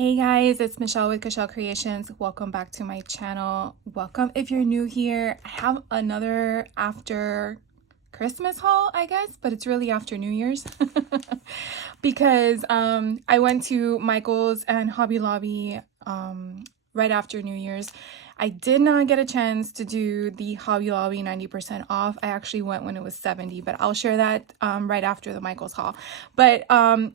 Hey guys, it's Michelle with Micheal Creations. Welcome back to my channel. Welcome if you're new here. I have another after Christmas haul, I guess, but it's really after New Year's because I went to Michael's and Hobby Lobby right after New Year's. I did not get a chance to do the Hobby Lobby 90% off. I actually went when it was 70, but I'll share that right after the Michael's haul. But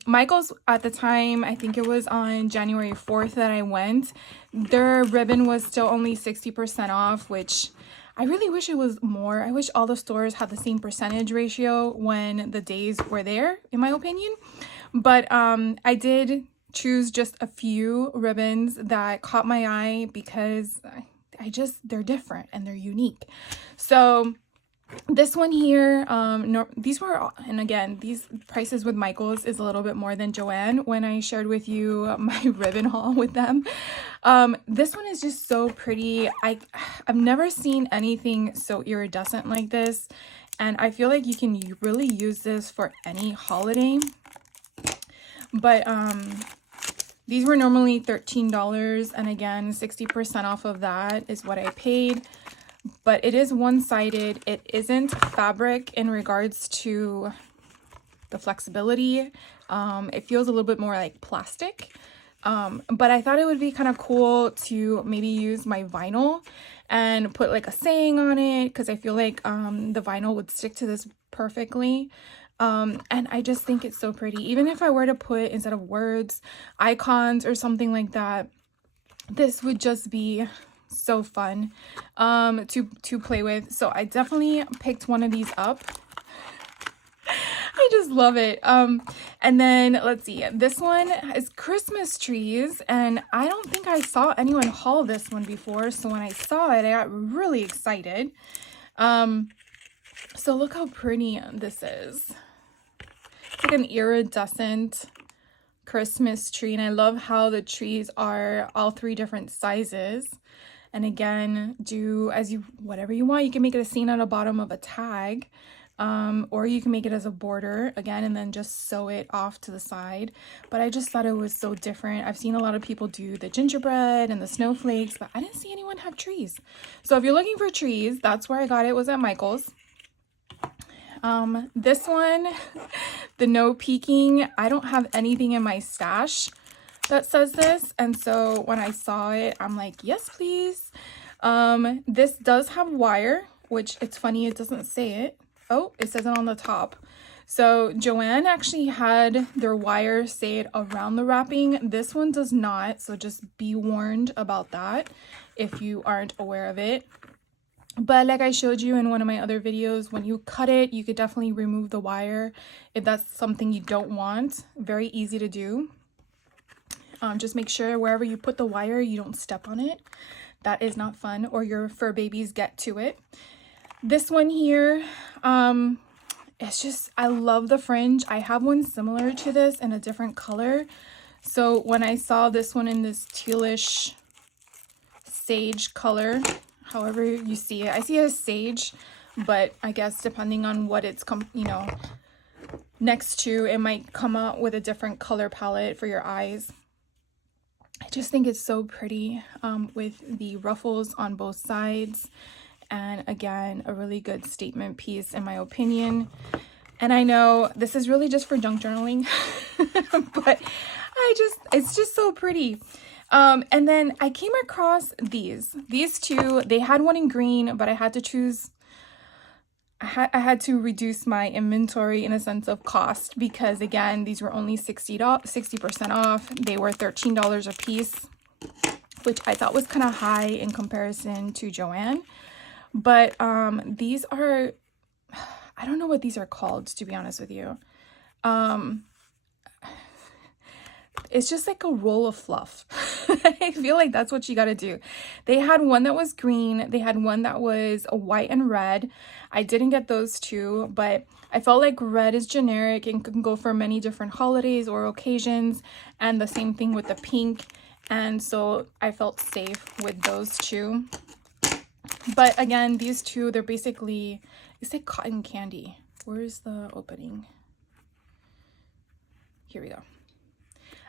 Michael's at the time, I think it was on January 4th that I went, their ribbon was still only 60% off, which I really wish it was more. I wish all the stores had the same percentage ratio when the days were there, in my opinion. But I did choose just a few ribbons that caught my eye because they're different and they're unique. So this one here, these were, and again, these prices with Michael's is a little bit more than Joann when I shared with you my ribbon haul with them. This one is just so pretty. I've never seen anything so iridescent like this, and I feel like you can really use this for any holiday. But these were normally $13, and again, 60% off of that is what I paid. But it is one-sided. It isn't fabric in regards to the flexibility. It feels a little bit more like plastic. But I thought it would be kind of cool to maybe use my vinyl and put like a saying on it, because I feel like the vinyl would stick to this perfectly. And I just think it's so pretty. Even if I were to put, instead of words, icons or something like that, this would just be so fun to play with. So I definitely picked one of these up. I just love it. And then let's see, this one is Christmas trees, and I don't think I saw anyone haul this one before, so when I saw it I got really excited. So look how pretty this is. It's like an iridescent Christmas tree, and I love how the trees are all three different sizes. And again, do as you, whatever you want. You can make it a scene at the bottom of a tag, or you can make it as a border again and then just sew it off to the side. But I just thought it was so different. I've seen a lot of people do the gingerbread and the snowflakes, but I didn't see anyone have trees. So if you're looking for trees, that's where I got it, was at Michael's. This one, the no peeking, I don't have anything in my stash that says this, and so when I saw it, I'm like, yes please. This does have wire, which it's funny it doesn't say it. Oh, it says it on the top. So Joann actually had their wire say it around the wrapping. This one does not, so just be warned about that if you aren't aware of it. But like I showed you in one of my other videos, when you cut it, you could definitely remove the wire if that's something you don't want. Very easy to do. Just make sure wherever you put the wire, you don't step on it. That is not fun, or your fur babies get to it. This one here, it's just, I love the fringe. I have one similar to this in a different color. So when I saw this one in this tealish sage color, however you see it, I see it as sage, but I guess depending on what it's next to, it might come out with a different color palette for your eyes. I just think it's so pretty with the ruffles on both sides, and again, a really good statement piece in my opinion. And I know this is really just for junk journaling, but it's just so pretty. And then I came across these two. They had one in green, but I had to choose. I had to reduce my inventory in a sense of cost, because again, these were only 60% off. They were $13 a piece, which I thought was kind of high in comparison to Joann. But these are, I don't know what these are called, to be honest with you. It's just like a roll of fluff. I feel like that's what you got to do. They had one that was green. They had one that was a white and red. I didn't get those two, but I felt like red is generic and can go for many different holidays or occasions. And the same thing with the pink. And so I felt safe with those two. But again, these two, they're basically, it's like cotton candy. Where's the opening? Here we go.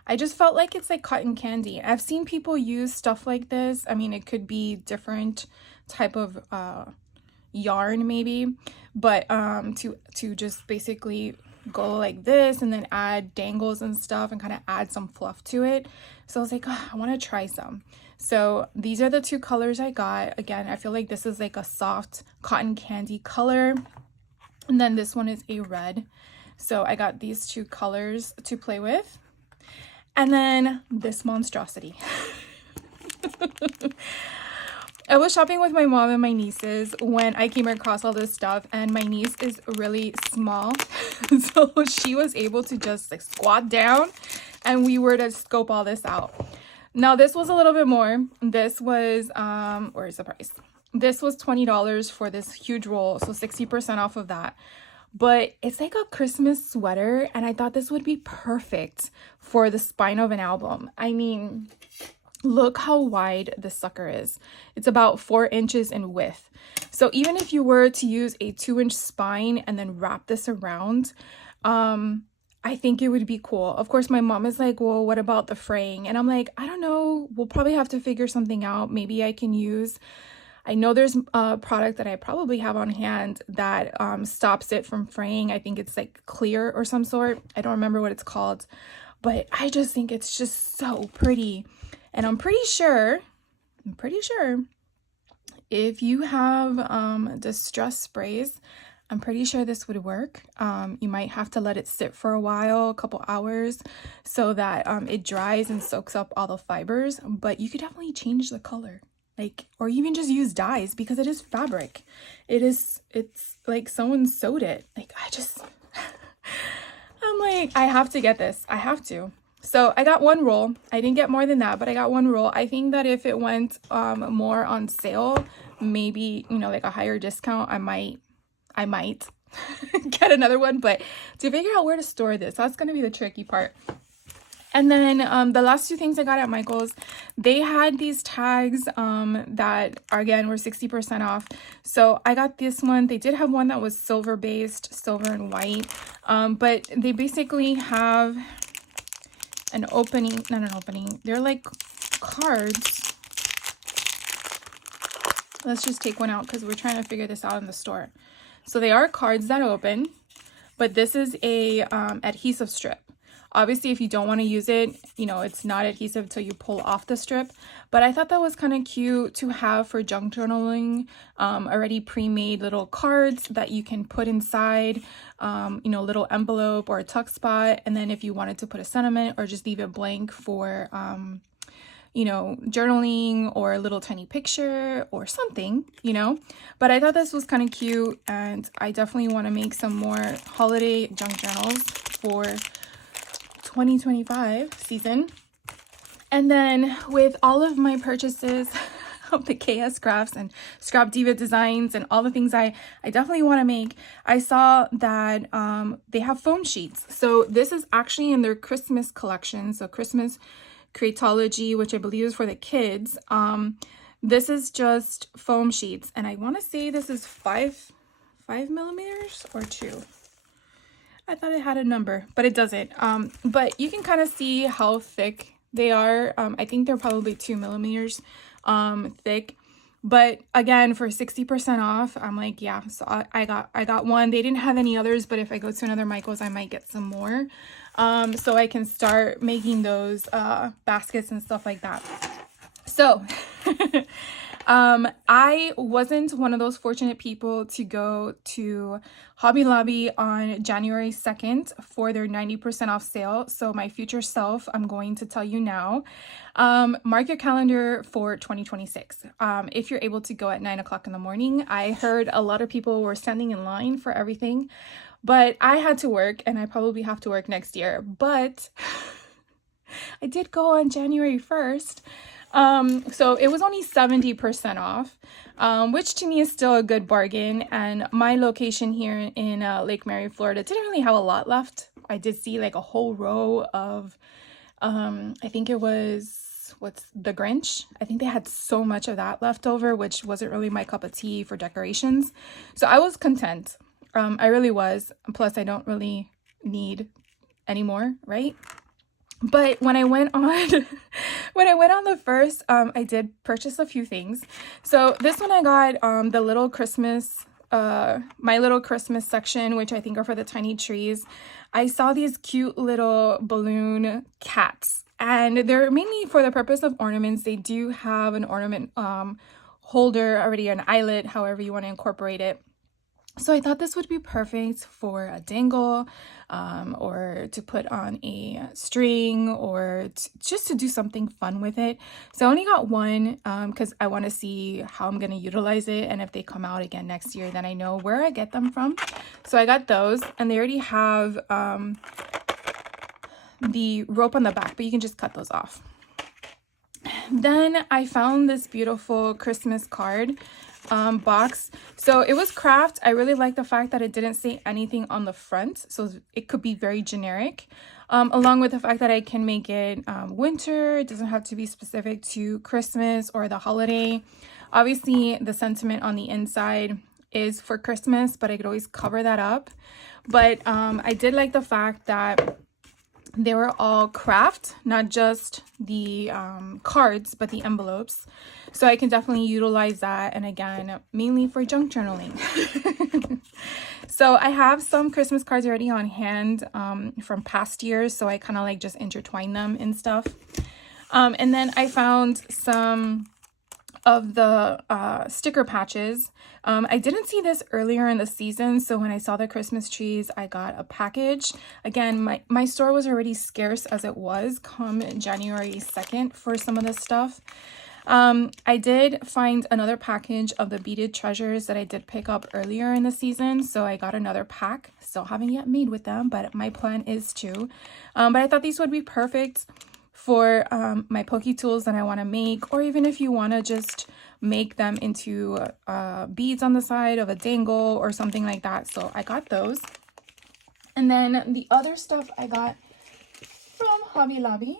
I just felt like it's like cotton candy. I've seen people use stuff like this. I mean, it could be different type of yarn maybe, but to just basically go like this and then add dangles and stuff and kind of add some fluff to it. So I was like, oh, I want to try some. So these are the two colors I got. Again, I feel like this is like a soft cotton candy color, and then this one is a red. So I got these two colors to play with. And then this monstrosity. I was shopping with my mom and my nieces when I came across all this stuff, and my niece is really small. So she was able to just like squat down and we were to scope all this out. Now this was a little bit more. This was, where's the price? This was $20 for this huge roll, so 60% off of that. But it's like a Christmas sweater, and I thought this would be perfect for the spine of an album. I mean, look how wide this sucker is. It's about 4 inches in width. So even if you were to use a 2-inch spine and then wrap this around, I think it would be cool. Of course, my mom is like, well, what about the fraying? And I'm like, I don't know. We'll probably have to figure something out. Maybe I can use, I know there's a product that I probably have on hand that stops it from fraying. I think it's like clear or some sort. I don't remember what it's called, but I just think it's just so pretty. And I'm pretty sure if you have distress sprays, I'm pretty sure this would work. You might have to let it sit for a while, a couple hours, so that it dries and soaks up all the fibers, but you could definitely change the color. Like, or even just use dyes, because it is fabric. It's like someone sewed it. Like, I'm like, I have to get this. I have to. So I got one roll. I didn't get more than that, but I got one roll. I think that if it went more on sale, maybe, you know, like a higher discount, I might get another one. But to figure out where to store this, that's going to be the tricky part. And then the last two things I got at Michael's, they had these tags that are, again, were 60% off. So I got this one. They did have one that was silver based, silver and white. But they basically have an opening, not an opening. They're like cards. Let's just take one out because we're trying to figure this out in the store. So they are cards that open, but this is a adhesive strip. Obviously, if you don't want to use it, you know, it's not adhesive until you pull off the strip. But I thought that was kind of cute to have for junk journaling, already pre-made little cards that you can put inside, you know, a little envelope or a tuck spot. And then if you wanted to put a sentiment or just leave it blank for, you know, journaling or a little tiny picture or something, you know. But I thought this was kind of cute, and I definitely want to make some more holiday junk journals for 2025 season. And then with all of my purchases of the KS Crafts and Scrap Diva Designs and all the things I definitely want to make, I saw that they have foam sheets. So this is actually in their Christmas collection. So Christmas Creatology, which I believe is for the kids. This is just foam sheets, and I want to say this is 5 millimeters or 2. I thought it had a number, but it doesn't. But you can kind of see how thick they are. I think they're probably 2 millimeters thick. But again, for 60% off, I'm like, yeah. So I got one. They didn't have any others, but if I go to another Michael's, I might get some more. So I can start making those baskets and stuff like that. So I wasn't one of those fortunate people to go to Hobby Lobby on January 2nd for their 90% off sale. So my future self, I'm going to tell you now, mark your calendar for 2026. If you're able to go at 9 o'clock in the morning. I heard a lot of people were standing in line for everything, but I had to work, and I probably have to work next year. But I did go on January 1st. So it was only 70% off, which to me is still a good bargain. And my location here in Lake Mary, Florida, didn't really have a lot left. I did see like a whole row of, I think it was, what's the Grinch? I think they had so much of that left over, which wasn't really my cup of tea for decorations. So I was content. I really was. Plus, I don't really need any more, right? But when I went on when I went on the first, I did purchase a few things. So this one I got the little Christmas my little Christmas section, which I think are for the tiny trees. I saw these cute little balloon cats, and they're mainly for the purpose of ornaments. They do have an ornament holder already, an eyelet, however you want to incorporate it. So I thought this would be perfect for a dangle, or to put on a string, or just to do something fun with it. So I only got one because I want to see how I'm going to utilize it. And if they come out again next year, then I know where I get them from. So I got those, and they already have the rope on the back, but you can just cut those off. Then I found this beautiful Christmas card box. So it was craft. I really like the fact that it didn't say anything on the front, so it could be very generic, along with the fact that I can make it winter. It doesn't have to be specific to Christmas or the holiday. Obviously the sentiment on the inside is for Christmas, but I could always cover that up. But I did like the fact that they were all craft, not just the cards, but the envelopes. So I can definitely utilize that. And again, mainly for junk journaling. So I have some Christmas cards already on hand from past years. So I kind of like just intertwine them and stuff. And then I found some of the sticker patches. I didn't see this earlier in the season, so when I saw the Christmas trees, I got a package. Again, my store was already scarce as it was come January 2nd for some of this stuff. I did find another package of the beaded treasures that I did pick up earlier in the season, so I got another pack. Still haven't yet made with them, but my plan is to. But I thought these would be perfect for my pokey tools that I want to make, or even if you want to just make them into beads on the side of a dangle or something like that. So I got those. And then the other stuff I got from Hobby Lobby.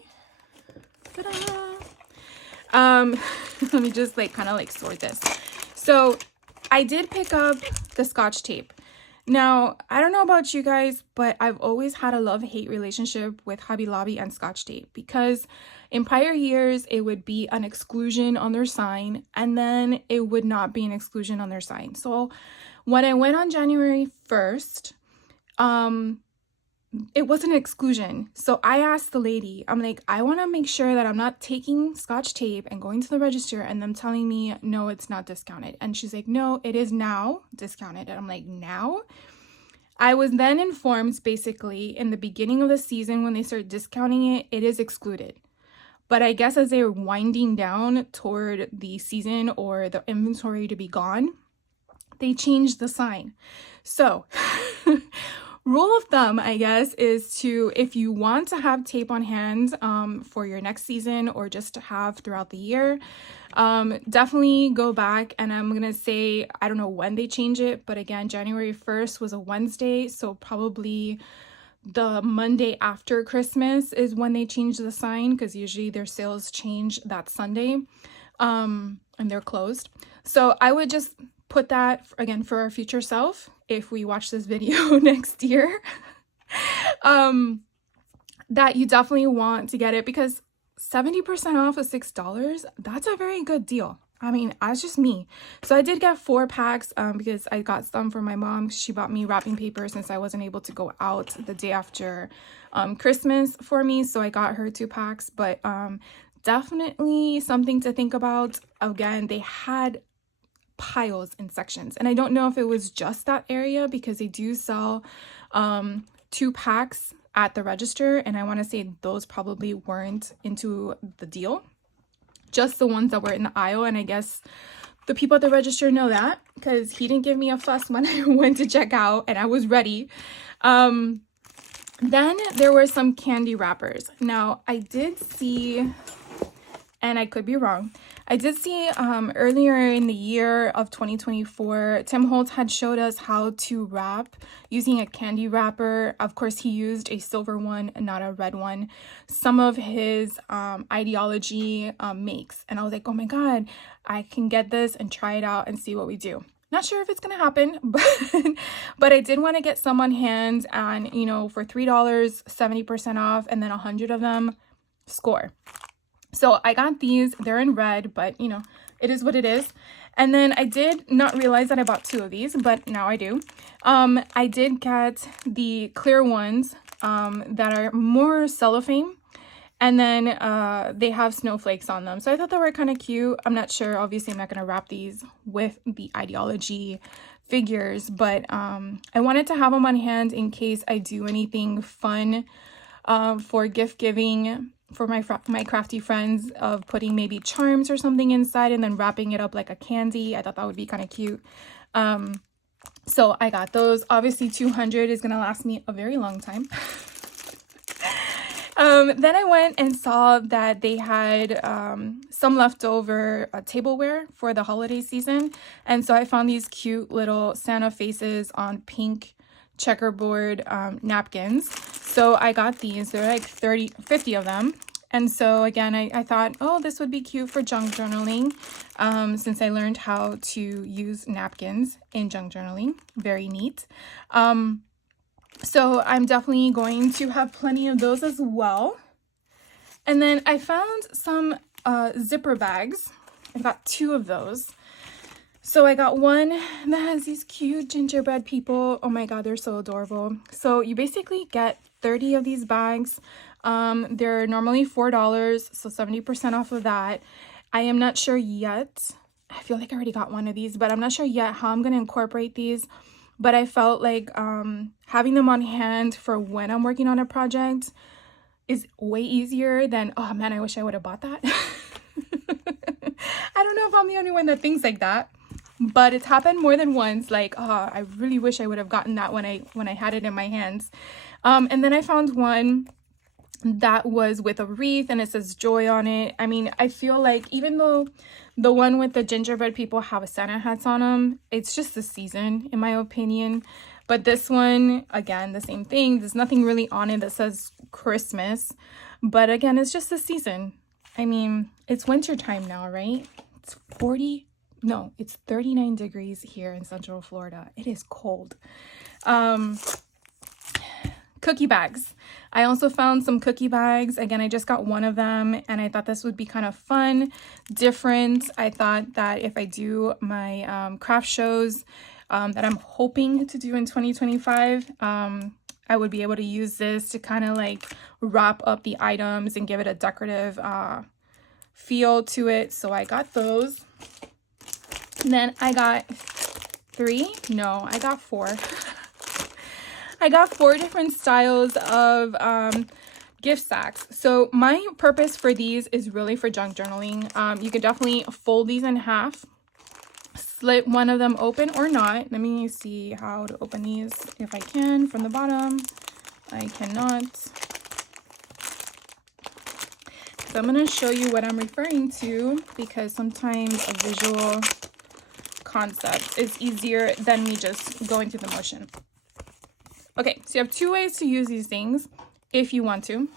Let me just like kind of like sort this. So I did pick up the Scotch tape. Now, I don't know about you guys, but I've always had a love-hate relationship with Hobby Lobby and Scotch tape, because in prior years, it would be an exclusion on their sign, and then it would not be an exclusion on their sign. So when I went on January 1st, it was an exclusion. So I asked the lady, I'm like, I want to make sure that I'm not taking Scotch tape and going to the register and them telling me, no, it's not discounted. And she's like, no, it is now discounted. And I'm like, now? I was then informed basically in the beginning of the season when they started discounting it, it is excluded. But I guess as they're winding down toward the season or the inventory to be gone, they changed the sign. So rule of thumb, I guess, is to, if you want to have tape on hand for your next season or just to have throughout the year, definitely go back. And I'm going to say, I don't know when they change it, but again, January 1st was a Wednesday. So probably the Monday after Christmas is when they change the sign, because usually their sales change that Sunday and they're closed. So I would just put that again for our future self if we watch this video next year, that you definitely want to get it, because 70% off of $6, that's a very good deal. I mean, that's just me. So I did get 4 packs because I got some for my mom. She bought me wrapping paper since I wasn't able to go out the day after Christmas for me. So I got her 2 packs, but definitely something to think about. Again, they had piles in sections, and I don't know if it was just that area, because they do sell 2 packs at the register, and I want to say those probably weren't into the deal, just the ones that were in the aisle. And I guess the people at the register know that, because he didn't give me a fuss when I went to check out and I was ready. Then there were some candy wrappers. Now I did see, and I could be wrong, I did see earlier in the year of 2024, Tim Holtz had showed us how to wrap using a candy wrapper. Of course, he used a silver one and not a red one. Some of his ideology makes. And I was like, oh my God, I can get this and try it out and see what we do. Not sure if it's gonna happen, but I did want to get some on hand, and you know, for $3, 70% off, and then 100 of them, score. So I got these. They're in red, but you know, it is what it is. And then I did not realize that I bought 2 of these, but now I do. I did get the clear ones that are more cellophane, and then they have snowflakes on them. So I thought they were kind of cute. I'm not sure. Obviously, I'm not going to wrap these with the Ideology figures, but I wanted to have them on hand in case I do anything fun for gift giving for my crafty friends, of putting maybe charms or something inside and then wrapping it up like a candy. I thought that would be kind of cute. So I got those. Obviously 200 is gonna last me a very long time. Then I went and saw that they had some leftover tableware for the holiday season, and so I found these cute little Santa faces on pink checkerboard napkins. So I got these. They're like 50 of them. And so again, I thought, oh, this would be cute for junk journaling, since I learned how to use napkins in junk journaling. Very neat. So I'm definitely going to have plenty of those as well. And then I found some zipper bags. I got 2 of those. So I got one that has these cute gingerbread people. Oh my god, they're so adorable. So you basically get 30 of these bags. They're normally $4, so 70% off of that. I am not sure yet. I feel like I already got one of these, but I'm not sure yet how I'm going to incorporate these. But I felt like having them on hand for when I'm working on a project is way easier than, oh man, I wish I would have bought that. I don't know if I'm the only one that thinks like that. But it's happened more than once, like, oh, I really wish I would have gotten that when I had it in my hands. And then I found one that was with a wreath and it says joy on it. I mean, I feel like even though the one with the gingerbread people have Santa hats on them, it's just the season, in my opinion. But this one, again, the same thing. There's nothing really on it that says Christmas. But again, it's just the season. I mean, it's winter time now, right? It's 39 degrees here in Central Florida. It is cold. Cookie bags. I also found some cookie bags. Again, I just got one of them and I thought this would be kind of fun, different. I thought that if I do my craft shows that I'm hoping to do in 2025, I would be able to use this to kind of like wrap up the items and give it a decorative feel to it. So I got those. And then I got 4. I got 4 different styles of gift sacks. So my purpose for these is really for junk journaling. You can definitely fold these in half, slit one of them open or not. Let me see how to open these if I can from the bottom. I cannot. So I'm going to show you what I'm referring to, because sometimes a visual concept is easier than me just going through the motion. Okay, so you have 2 ways to use these things if you want to.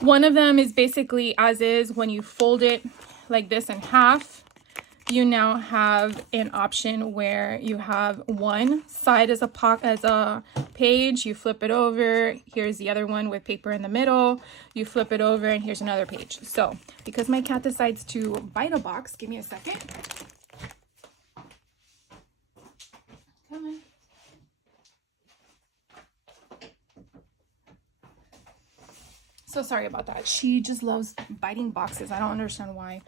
One of them is basically as is. When you fold it like this in half, you now have an option where you have one side as a page. You flip it over. Here's the other one with paper in the middle. You flip it over and here's another page. So because my cat decides to bite a box, give me a second. Come on. So sorry about that. She just loves biting boxes. I don't understand why.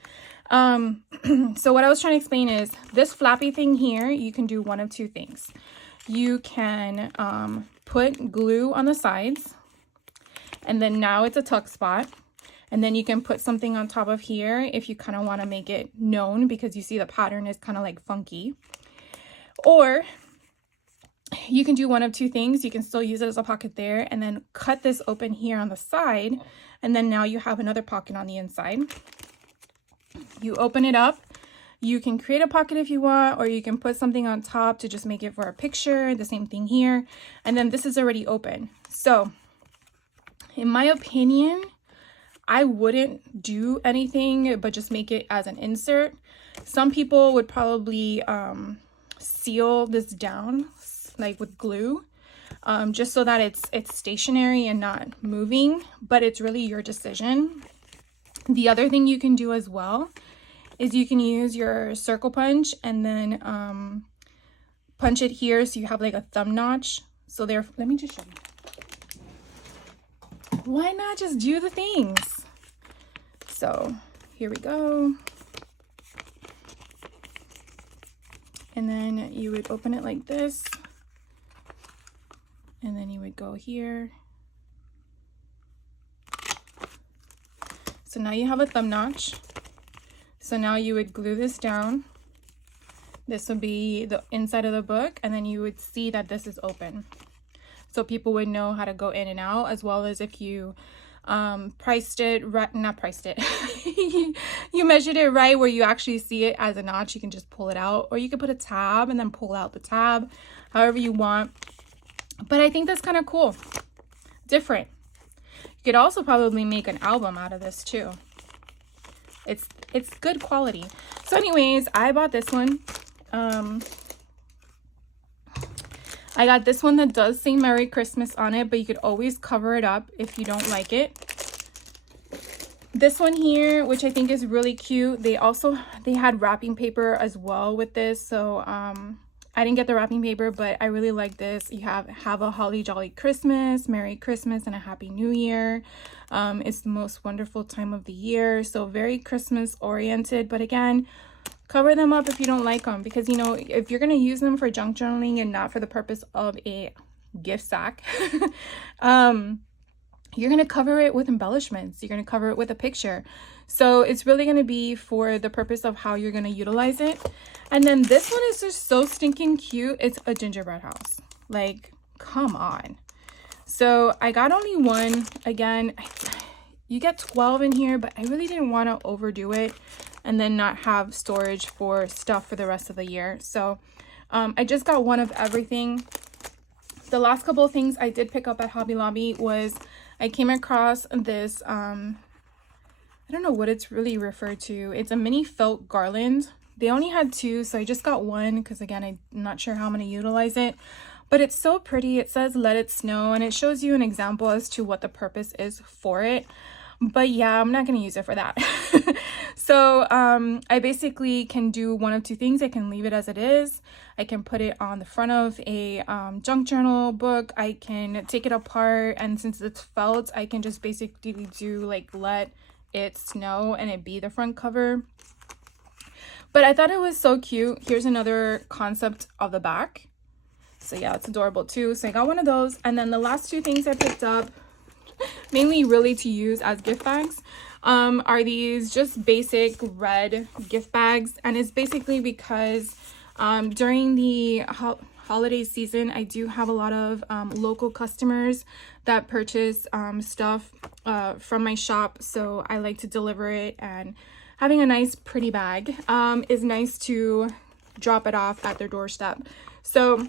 So what I was trying to explain is this flappy thing here, you can do one of 2 things. You can put glue on the sides, and then now it's a tuck spot. And then you can put something on top of here if you kind of want to make it known, because you see the pattern is kind of like funky. Or you can do one of 2 things. You can still use it as a pocket there and then cut this open here on the side. And then now you have another pocket on the inside. You open it up. You can create a pocket if you want, or you can put something on top to just make it for a picture. The same thing here. And then this is already open. So in my opinion, I wouldn't do anything but just make it as an insert. Some people would probably seal this down like with glue, just so that it's stationary and not moving, but it's really your decision. The other thing you can do as well is you can use your circle punch and then punch it here so you have like a thumb notch. So there, let me just show you. Why not just do the things? So here we go. And then you would open it like this. And then you would go here. So now you have a thumb notch. So now you would glue this down. This would be the inside of the book, and then you would see that this is open. So people would know how to go in and out, as well as if you priced it right, not priced it, you measured it right where you actually see it as a notch, you can just pull it out, or you could put a tab and then pull out the tab, however you want. But I think that's kind of cool, different. You could also probably make an album out of this too. It's good quality. So anyways, I bought this one. I got this one that does say Merry Christmas on it, but you could always cover it up if you don't like it. This one here, which I think is really cute, they had wrapping paper as well with this. So I didn't get the wrapping paper, but I really like this. You have a holly jolly Christmas, Merry Christmas, and a Happy New Year. It's the most wonderful time of the year. So very Christmas oriented, but again, cover them up if you don't like them, because, you know, if you're going to use them for junk journaling and not for the purpose of a gift sack, you're going to cover it with embellishments. You're going to cover it with a picture. So it's really going to be for the purpose of how you're going to utilize it. And then this one is just so stinking cute. It's a gingerbread house. Like, come on. So I got only one. Again, you get 12 in here, but I really didn't want to overdo it and then not have storage for stuff for the rest of the year. So I just got one of everything. The last couple of things I did pick up at Hobby Lobby was I came across this, I don't know what it's really referred to. It's a mini felt garland. They only had two, so I just got one because, again, I'm not sure how I'm going to utilize it. But it's so pretty. It says let it snow, and it shows you an example as to what the purpose is for it. But yeah, I'm not going to use it for that. So I basically can do one of two things. I can leave it as it is. I can put it on the front of a junk journal book. I can take it apart, and since it's felt, I can just basically do like let it snow and it be the front cover. But I thought it was so cute. Here's another concept of the back. So yeah, it's adorable too. So I got one of those. And then the last two things I picked up, mainly really to use as gift bags, are these just basic red gift bags. And it's basically because during the holiday season, I do have a lot of local customers that purchase stuff from my shop. So I like to deliver it, and having a nice pretty bag is nice to drop it off at their doorstep. So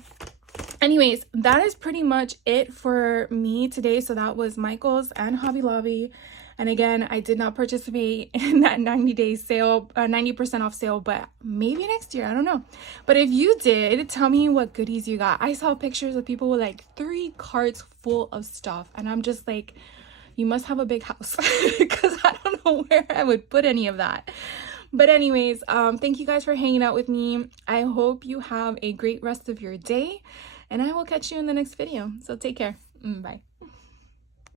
anyways, that is pretty much it for me today. So that was Michael's and Hobby Lobby. And again, I did not participate in that 90-day sale, 90% off sale, but maybe next year, I don't know. But if you did, tell me what goodies you got. I saw pictures of people with like 3 carts full of stuff, and I'm just like, you must have a big house because I don't know where I would put any of that. But anyways, thank you guys for hanging out with me. I hope you have a great rest of your day, and I will catch you in the next video. So take care. Bye.